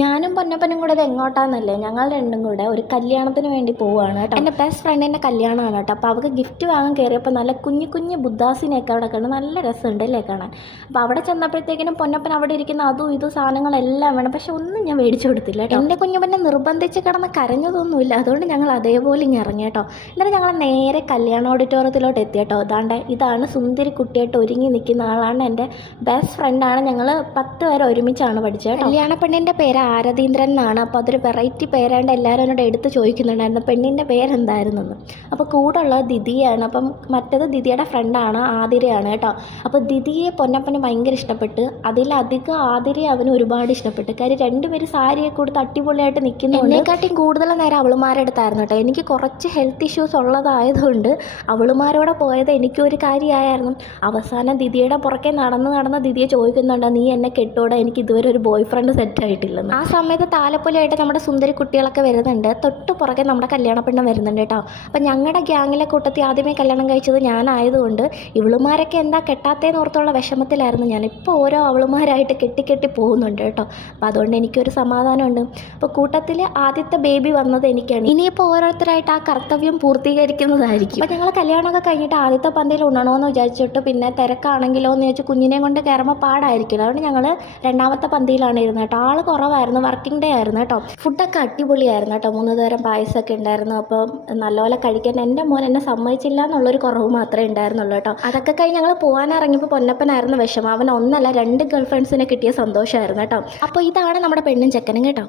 ഞാനും പൊന്നപ്പനും കൂടെ ഇത് എങ്ങോട്ടാന്നല്ലേ, ഞങ്ങൾ രണ്ടും കൂടെ ഒരു കല്യാണത്തിന് വേണ്ടി പോവുകയാണ് കേട്ടോ. എൻ്റെ ബെസ്റ്റ് ഫ്രണ്ടിൻ്റെ കല്യാണമാണ് കേട്ടോ. അപ്പോൾ അവൾക്ക് ഗിഫ്റ്റ് വാങ്ങാൻ കയറിയപ്പോൾ നല്ല കുഞ്ഞു കുഞ്ഞു ബുദ്ധാസിനെയൊക്കെ അവിടെ കണ്ട് നല്ല രസമുണ്ട് അല്ലേ കാണാൻ. അപ്പോൾ അവിടെ ചെന്നപ്പോഴത്തേക്കിനും പൊന്നപ്പൻ അവിടെ ഇരിക്കുന്ന അതും ഇതും സാധനങ്ങളെല്ലാം വേണം, പക്ഷെ ഒന്നും ഞാൻ മേടിച്ചു കൊടുത്തില്ല കേട്ടോ. എൻ്റെ കുഞ്ഞുപന്നെ നിർബന്ധിച്ച് കിടന്ന് കരഞ്ഞതൊന്നുമില്ല, അതുകൊണ്ട് ഞങ്ങൾ അതേപോലെ ഇങ്ങനെ ഇറങ്ങി കേട്ടോ. എന്നിട്ട് ഞങ്ങൾ നേരെ കല്യാണ ഓഡിറ്റോറിയത്തിലോട്ട് എത്തി കേട്ടോ. ഇതാണ് സുന്ദരി കുട്ടിയായിട്ട് ഒരുങ്ങി നിൽക്കുന്ന ആളാണ് എൻ്റെ ബെസ്റ്റ് ഫ്രണ്ടാണ്. ഞങ്ങൾ 10 പേരെ ഒരുമിച്ചാണ് പഠിച്ചത്. കല്യാണ പെണ്ണിൻ്റെ പേര് ആരതീന്ദ്രൻ എന്നാണ്. അപ്പോൾ അതൊരു വെറൈറ്റി പേരാണ്ട് എല്ലാവരും എന്നോട് എടുത്ത് ചോദിക്കുന്നുണ്ടായിരുന്നു പെണ്ണിൻ്റെ പേരെന്തായിരുന്നെന്ന്. അപ്പോൾ കൂടെ ഉള്ളത് ദിദിയാണ്. അപ്പം മറ്റേത് ദിദിയുടെ ഫ്രണ്ടാണ്, ആതിരയാണ് കേട്ടോ. അപ്പോൾ ദിദിയെ പൊന്നപ്പന് ഭയങ്കര ഇഷ്ടപ്പെട്ട്, അതിലധികം ആതിരയെ അവന് ഒരുപാട് ഇഷ്ടപ്പെട്ട്. കാര്യം രണ്ടുപേരും സാരിയൊക്കെ കൊടുത്ത് അടിപൊളിയായിട്ട് നിൽക്കുന്നു. എന്നെക്കാട്ടിയും കൂടുതൽ നേരം അവളുമാരുടെ അടുത്തായിരുന്നു കേട്ടോ. എനിക്ക് കുറച്ച് ഹെൽത്ത് ഇഷ്യൂസ് ഉള്ളതായതുകൊണ്ട് അവളുമാരോടെ പോയത് എനിക്കൊരു കാര്യമായിരുന്നു. അവസാനം ദിദിയുടെ പുറകെ നടന്ന് ദിദിയെ ചോദിക്കുന്നുണ്ട്, നീ എന്നെ കെട്ടോടെ, എനിക്ക് ഇതുവരെ ഒരു ബോയ് ഫ്രണ്ട് സെറ്റ് ആയിട്ടില്ലെന്ന്. ആ സമയത്ത് താലപ്പൊലിയായിട്ട് നമ്മുടെ സുന്ദരി കുട്ടികളൊക്കെ വരുന്നുണ്ട്. തൊട്ട് പുറകെ നമ്മുടെ കല്യാണ പെണ്ണ് വരുന്നുണ്ട് കേട്ടോ. അപ്പം ഞങ്ങളുടെ ഗ്യാങ്ങിലെ കൂട്ടത്തിൽ ആദ്യമേ കല്യാണം കഴിച്ചത് ഞാനായതുകൊണ്ട് ഇവളുമാരൊക്കെ എന്താ കെട്ടാത്തേന്ന് ഓർത്തുള്ള വിഷമത്തിലായിരുന്നു ഞാൻ. ഇപ്പോൾ ഓരോ അവളുമാരായിട്ട് കെട്ടി പോകുന്നുണ്ട് കേട്ടോ. അപ്പം അതുകൊണ്ട് എനിക്കൊരു സമാധാനമുണ്ട്. അപ്പോൾ കൂട്ടത്തിൽ ആദ്യത്തെ ബേബി വന്നത് എനിക്കാണ്. ഇനിയിപ്പോൾ ഓരോരുത്തരായിട്ട് ആ കർത്തവ്യം പൂർത്തീകരിക്കുന്നതായിരിക്കും. അപ്പോൾ ഞങ്ങൾ കല്യാണമൊക്കെ കഴിഞ്ഞിട്ട് ആദ്യത്തെ പന്തിയിൽ ഉണ്ണണമെന്ന് വിചാരിച്ചിട്ട് പിന്നെ തിരക്കാണെങ്കിലോ എന്ന് വെച്ച് കുഞ്ഞിനെ കൊണ്ട് കയറുമ്പോൾ പാടായിരിക്കില്ല. അതുകൊണ്ട് ഞങ്ങൾ രണ്ടാമത്തെ പന്തിയിലാണ് ഇരുന്നത് കേട്ടോ. ആൾ കുറവായിരുന്നു, വർക്കിംഗ് ഡേ ആയിരുന്നു കേട്ടോ. ഫുഡൊക്കെ അടിപൊളിയായിരുന്നു കേട്ടോ. 3 തരം പായസമൊക്കെ ഉണ്ടായിരുന്നു. അപ്പോൾ നല്ലപോലെ കഴിക്കാൻ എൻ്റെ മോൻ എന്നെ സമ്മതിച്ചില്ല എന്നുള്ളൊരു കുറവ് മാത്രമേ ഉണ്ടായിരുന്നുള്ളൂ കേട്ടോ. അതൊക്കെ കഴിഞ്ഞ് ഞങ്ങൾ പോകാനിറങ്ങിയപ്പോൾ പൊന്നപ്പനായിരുന്നു വിഷമം. അവൻ 1 അല്ല 2 ഗേൾ ഫ്രണ്ട്സിനെ കിട്ടിയ സന്തോഷമായിരുന്നു കേട്ടോ. അപ്പോൾ ഇതാണ് നമ്മുടെ പെണ്ണും ചെക്കനും കേട്ടോ.